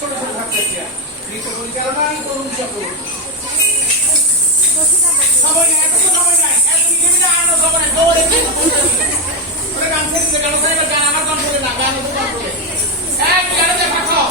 ছোট ছোট ভাগ করছে নিচে পরিচালনা করুন সকল সময় নাই এত সময় নাই এত নিয়মিত আনো সময় নাই দৌড়ে ওরে কাম থেকে গান সাইবার গান আমার গান বলে না গান তো গান বলে এক গানে ফাঁকো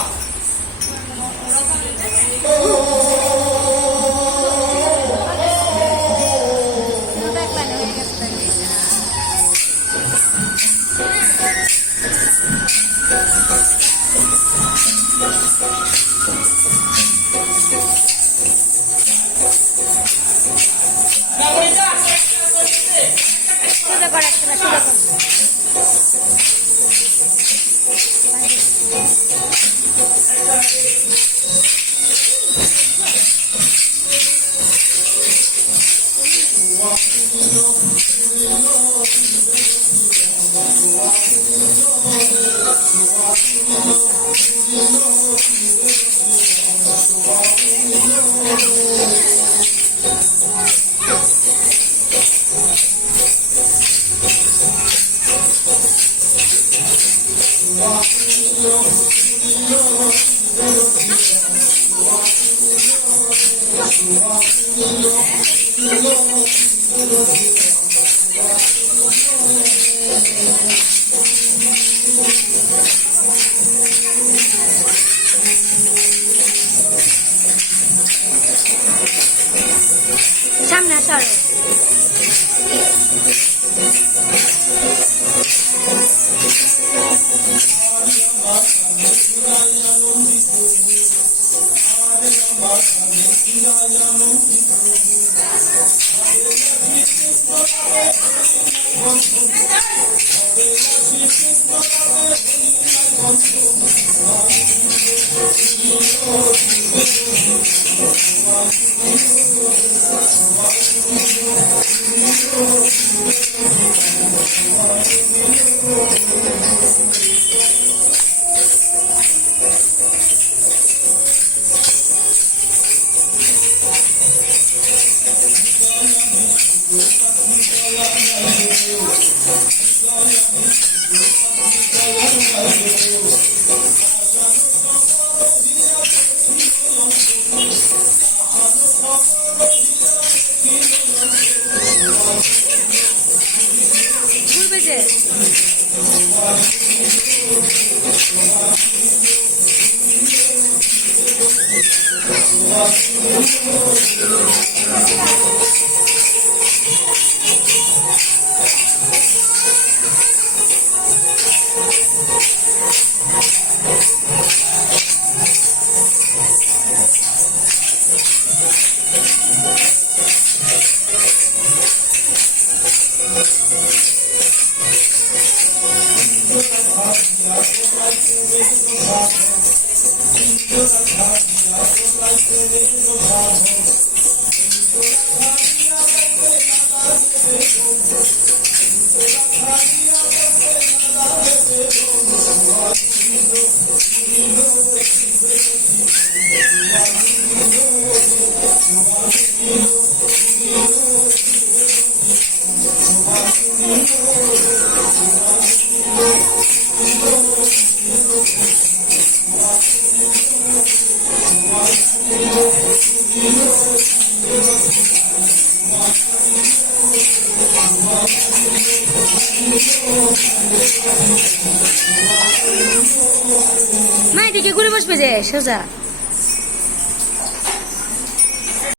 সামনে আসো ঘুরবে যে মা এদিকে ঘুরে বসবে যে সোজা